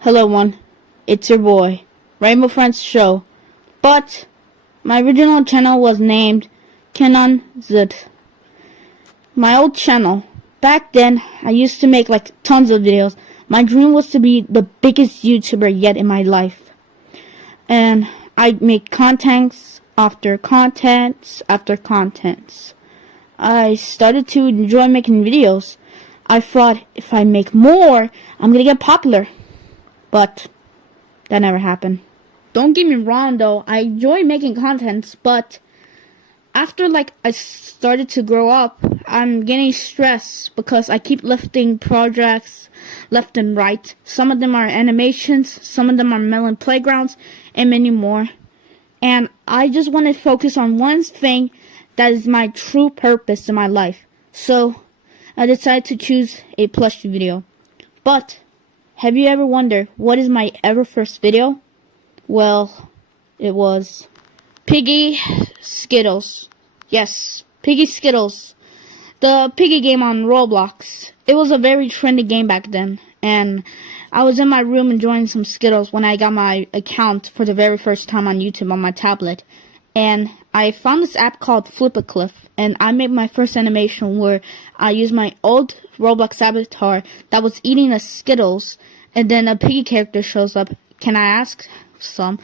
Hello one, it's your boy, Rainbow Friends Show, but my original channel was named Kenan Zut. My old channel, back then I used to make like tons of videos. My dream was to be the biggest YouTuber yet in my life. And I make contents after contents after contents. I started to enjoy making videos. I thought if I make more, I'm gonna get popular. But that never happened. Don't get me wrong though, I enjoy making contents, but after I started to grow up, I'm getting stressed because I keep lifting projects left and right. Some of them are animations, some of them are melon playgrounds, and many more. And I just want to focus on one thing that is my true purpose in my life. So I decided to choose a plushie video. But have you ever wondered what is my ever first video? Well, it was Piggy Skittles. Yes, Piggy Skittles. The piggy game on Roblox. It was a very trendy game back then. And I was in my room enjoying some Skittles when I got my account for the very first time on YouTube on my tablet. And I found this app called Flip-A-Cliff. And I made my first animation where I used my old Roblox avatar that was eating a Skittles. And then a piggy character shows up. Can I ask some?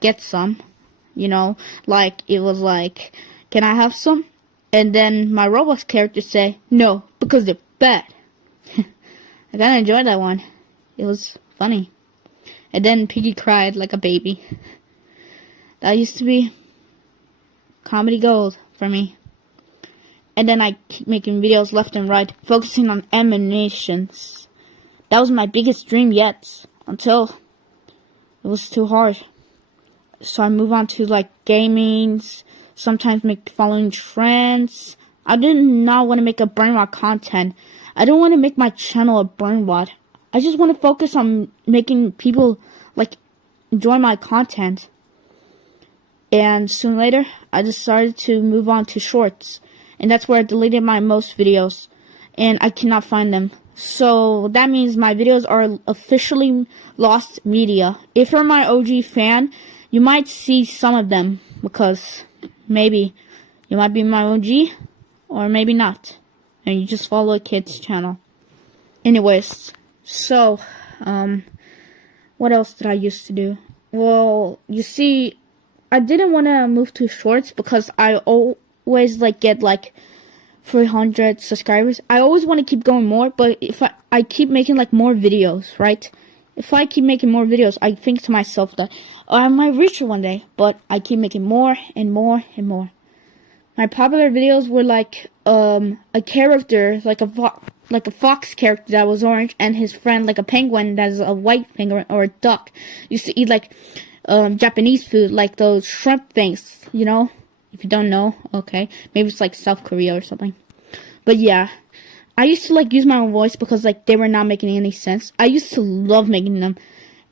Get some. You know? It was can I have some? And then my Roblox character say, no, because they're bad. I kinda enjoyed that one. It was funny. And then Piggy cried like a baby. That used to be comedy gold for me. And then I keep making videos left and right, focusing on animations. That was my biggest dream yet, until it was too hard. So I move on to gamings, sometimes following trends. I did not want to make a burn rot content. I don't want to make my channel a burn rot. I just want to focus on making people enjoy my content. And soon later, I decided to move on to shorts. And that's where I deleted my most videos. And I cannot find them. So that means my videos are officially lost media. If you're my OG fan, you might see some of them. Because maybe you might be my OG, or maybe not. And you just follow a kid's channel. Anyways, so, what else did I used to do? Well, you see, I didn't want to move to shorts because I always get 300 subscribers. I always want to keep going more, but if I keep making more videos, right? If I keep making more videos, I think to myself that I might reach it one day, but I keep making more and more and more. My popular videos were a character, a fox character that was orange, and his friend a penguin that is a white penguin, or a duck. Used to eat Japanese food, those shrimp things, you know? If you don't know, okay. Maybe it's South Korea or something. But yeah, I used to use my own voice because they were not making any sense. I used to love making them.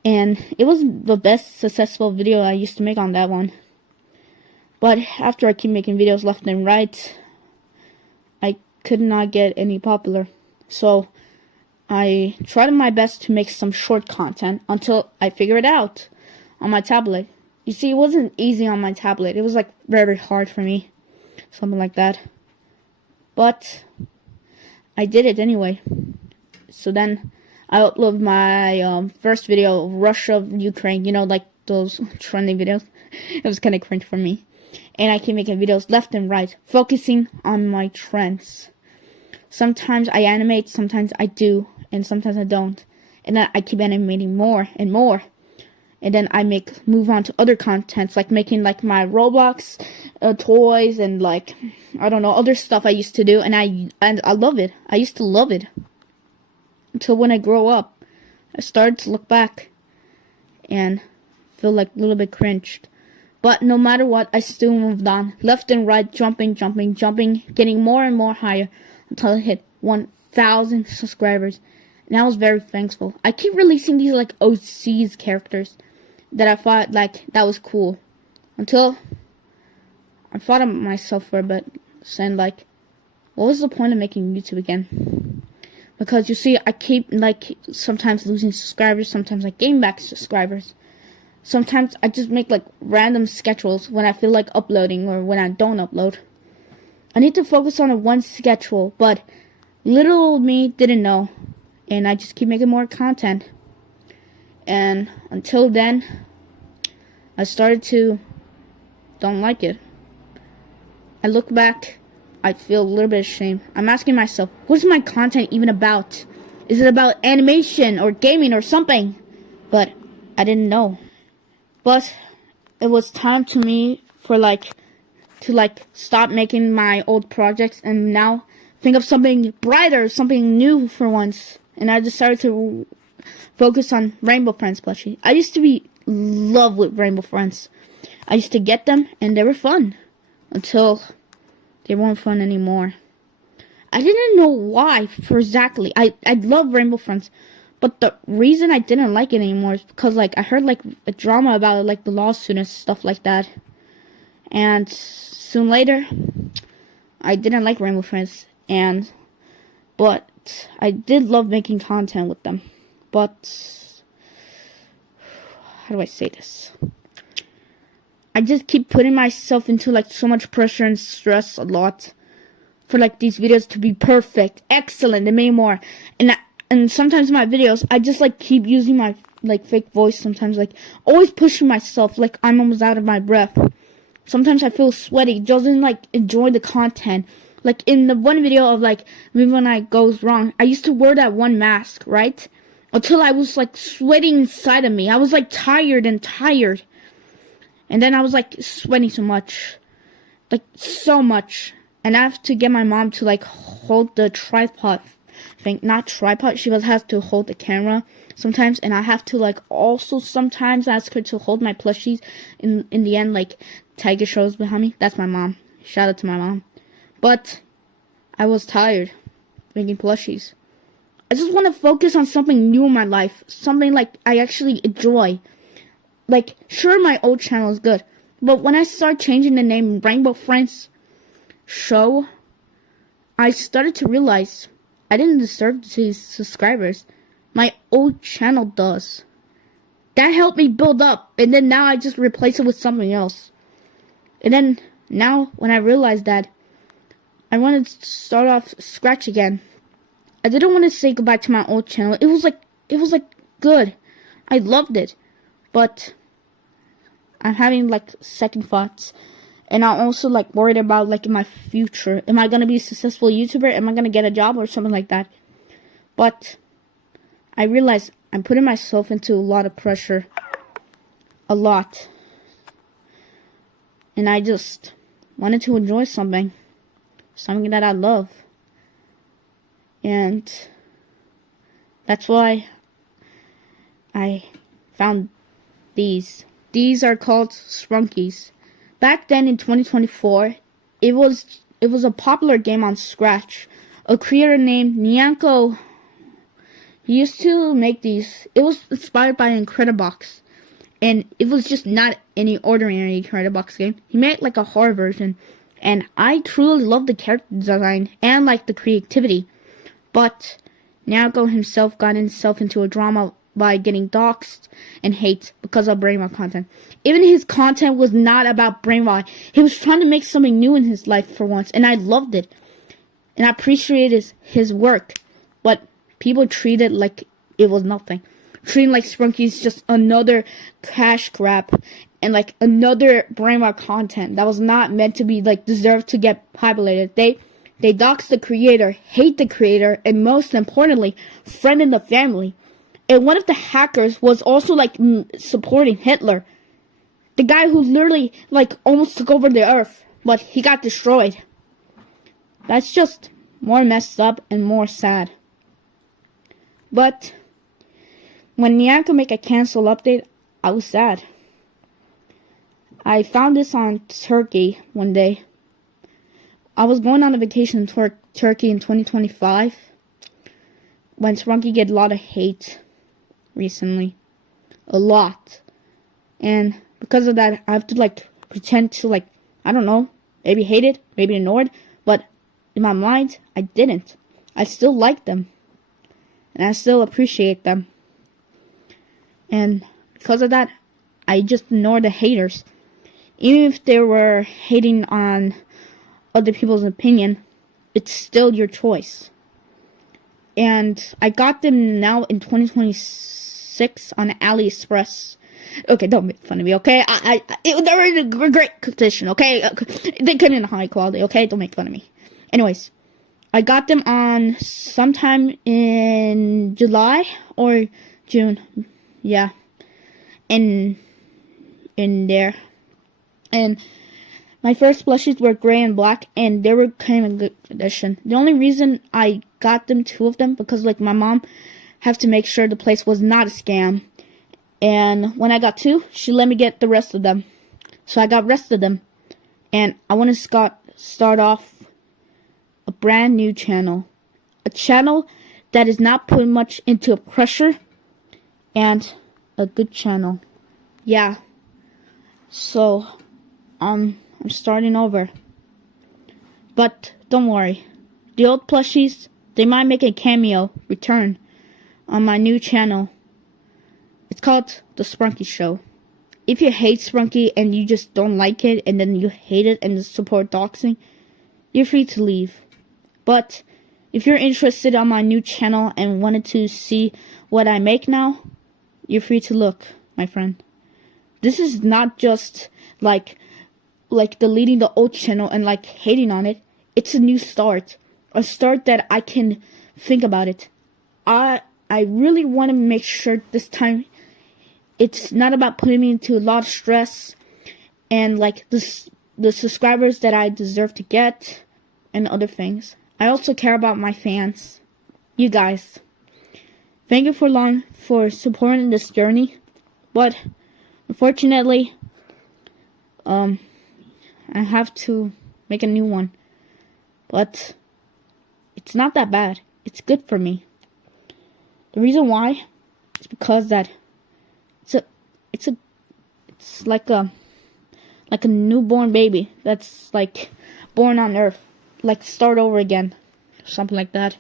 And it was the best successful video I used to make on that one. But after I keep making videos left and right, I could not get any popular. So I tried my best to make some short content until I figured it out on my tablet. You see, it wasn't easy on my tablet. It was very hard for me. Something like that. But I did it anyway. So then I uploaded my first video, Russia, Ukraine. You know, those trending videos. It was kind of cringe for me. And I keep making videos left and right, focusing on my trends. Sometimes I animate, sometimes I do, and sometimes I don't. And then I keep animating more and more. And then I move on to other contents, making my Roblox toys and I don't know, other stuff I used to do, and I love it. I used to love it. Until when I grow up, I started to look back and feel a little bit cringed. But no matter what, I still moved on, left and right, jumping, getting more and more higher until I hit 1,000 subscribers. And I was very thankful. I keep releasing these OCs characters that I thought that was cool, until I thought of myself for a bit, saying what was the point of making YouTube again Because you see, I keep like sometimes losing subscribers, sometimes I gain back subscribers. Sometimes I just make like random schedules when I feel like uploading or when I don't upload. I need to focus on a one schedule, but little old me didn't know. And I just keep making more content. And until then, I started to don't like it. I look back, I feel a little bit ashamed. I'm asking myself, what is my content even about? Is it about animation or gaming or something? But I didn't know. But it was time to me for to stop making my old projects and now think of something brighter, something new for once. And I decided to focus on Rainbow Friends plushie. I used to be in love with Rainbow Friends. I used to get them and they were fun until they weren't fun anymore. I didn't know why for exactly. I love Rainbow Friends. But the reason I didn't like it anymore is because like I heard like a drama about it, like the lawsuit and stuff like that. And soon later, I didn't like Rainbow Friends. But I did love making content with them. But how do I say this? I just keep putting myself into like so much pressure and stress a lot for like these videos to be perfect, excellent, and many more. And sometimes my videos, I just like keep using my like fake voice sometimes, like always pushing myself like I'm almost out of my breath. Sometimes I feel sweaty, doesn't like enjoy the content. Like in the one video of like maybe when I goes wrong, I used to wear that one mask, right? Until I was like sweating inside of me. I was like tired. And then I was like sweating so much. Like so much. And I have to get my mom to like hold the tripod thing. Not tripod, she has to hold the camera sometimes. And I have to like also sometimes ask her to hold my plushies. In the end, like Tiger shows behind me. That's my mom. Shout out to my mom. But I was tired making plushies. I just want to focus on something new in my life. Something like I actually enjoy. Like, sure, my old channel is good. But when I start changing the name Rainbow Friends Show, I started to realize I didn't deserve these subscribers. My old channel does. That helped me build up. And then now I just replace it with something else. And then now when I realized that, I wanted to start off scratch again. I didn't want to say goodbye to my old channel. It was like good. I loved it. But I'm having like second thoughts. And I'm also like worried about like in my future. Am I going to be a successful YouTuber? Am I going to get a job or something like that? But I realize I'm putting myself into a lot of pressure. A lot. And I just wanted to enjoy something. Something that I love. And that's why I found these. These are called Sprunkies. Back then in 2024, it was a popular game on Scratch. A creator named Nyanko, he used to make these. It was inspired by Incredibox. And it was just not any ordinary Incredibox game. He made like a horror version. And I truly love the character design and like the creativity. But Nyanko himself got himself into a drama by getting doxxed and hate because of brainwash content. Even his content was not about brainwash. He was trying to make something new in his life for once. And I loved it. And I appreciated his work. But people treated like it was nothing. Treating like Sprunkies just another cash grab. And like another brainwash content that was not meant to be like deserved to get populated. They dox the creator, hate the creator, and most importantly, friend in the family. And one of the hackers was also like supporting Hitler. The guy who literally like almost took over the earth, but he got destroyed. That's just more messed up and more sad. But when Nyanko make a cancel update, I was sad. I found this on Turkey one day. I was going on a vacation in Turkey in 2025 when Sprunky get a lot of hate recently. A lot. And because of that, I have to like pretend to like, I don't know, maybe hate it, maybe ignored, but in my mind, I didn't. I still like them. and I still appreciate them. And because of that, I just ignore the haters. Even if they were hating on other people's opinion, it's still your choice. And I got them now in 2026 on AliExpress. Okay, don't make fun of me, okay? They were in a great condition, okay? They came in high quality, okay? Don't make fun of me. Anyways, I got them on sometime in July or June. Yeah. In there. And my first plushies were gray and black, and they were kind of in good condition. The only reason I got them, 2 of them, because like my mom had to make sure the place was not a scam. And when I got 2, she let me get the rest of them. So I got the rest of them. And I want to start off a brand new channel. A channel that is not put much into pressure. And a good channel. Yeah. So, I'm starting over. But don't worry. The old plushies, they might make a cameo return on my new channel. It's called The Sprunkies Show. If you hate Sprunky and you just don't like it, and then you hate it and support doxing, you're free to leave. But if you're interested on my new channel and wanted to see what I make now, you're free to look, my friend. This is not just like deleting the old channel and like hating on it. It's a new start. A start that I can think about it. I really want to make sure this time it's not about putting me into a lot of stress and like the subscribers that I deserve to get and other things. I also care about my fans. You guys. Thank you for supporting this journey. But unfortunately, I have to make a new one. But it's not that bad. It's good for me. The reason why is because that it's like a newborn baby that's like born on earth, like start over again, something like that.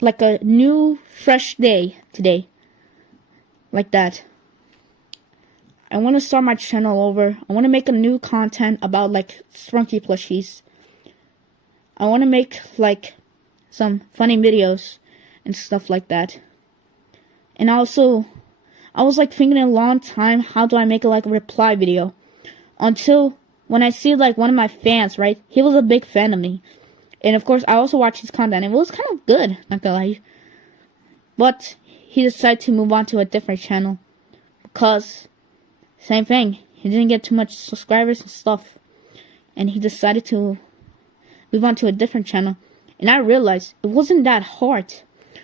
Like a new fresh day today. Like that. I want to start my channel over. I want to make a new content about like Sprunky plushies. I want to make like some funny videos and stuff like that. And also, I was like thinking a long time, how do I make like a reply video? Until when I see like one of my fans, right? He was a big fan of me. And of course, I also watched his content. And it was kind of good, not gonna lie. But he decided to move on to a different channel. Because, same thing. He didn't get too much subscribers and stuff. And he decided to move on to a different channel. And I realized it wasn't that hard.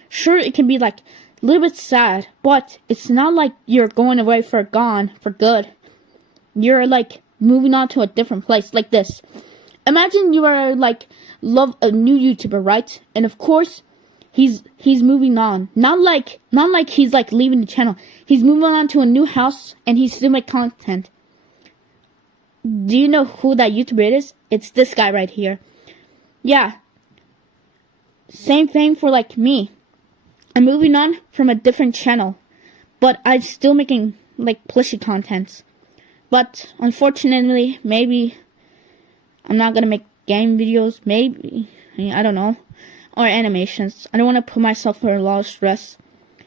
Sure, it can be like a little bit sad. But it's not like you're going away for good. You're like moving on to a different place like this. Imagine you are like love a new YouTuber, right? And of course, he's moving on. Not like he's like leaving the channel. He's moving on to a new house and he's still making content. Do you know who that YouTuber is? It's this guy right here. Yeah. Same thing for like me. I'm moving on from a different channel, but I'm still making like plushy contents. But unfortunately, maybe I'm not gonna make game videos. Maybe, I don't know, or animations. I don't want to put myself through a lot of stress.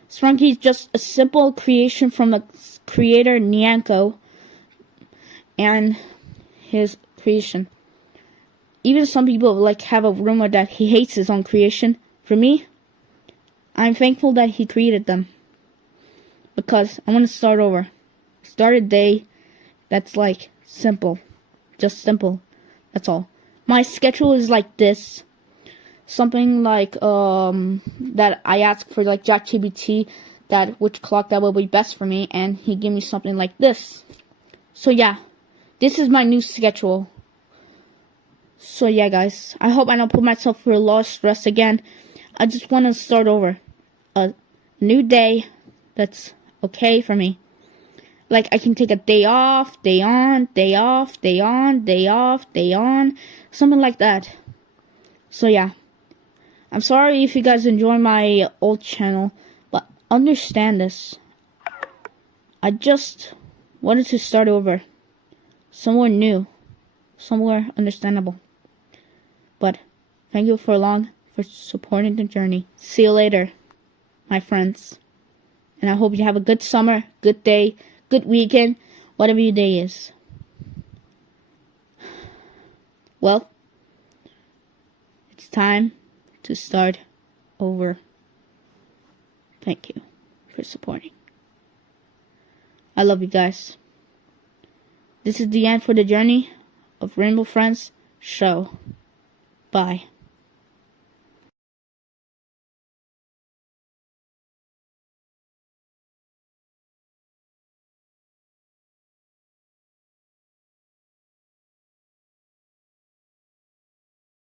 Sprunky is just a simple creation from the creator Nyanko and his creation. Even some people like have a rumor that he hates his own creation. For me, I'm thankful that he created them because I want to start over. Start a day that's like simple, just simple. That's all. My schedule is like this. Something like that I ask for like ChatGPT that which clock that will be best for me, and he gave me something like this. So yeah, this is my new schedule. So yeah, guys, I hope I don't put myself through a lot of stress again. I just want to start over. A new day that's okay for me. Like, I can take a day off, day on, day off, day on, day off, day on. Something like that. So, yeah. I'm sorry if you guys enjoy my old channel, but understand this. I just wanted to start over. Somewhere new. Somewhere understandable. But thank you for supporting the journey. See you later, my friends. And I hope you have a good summer, good day, good weekend, whatever your day is. Well, it's time to start over. Thank you for supporting. I love you guys. This is the end for the journey of Rainbow Friends show. Bye.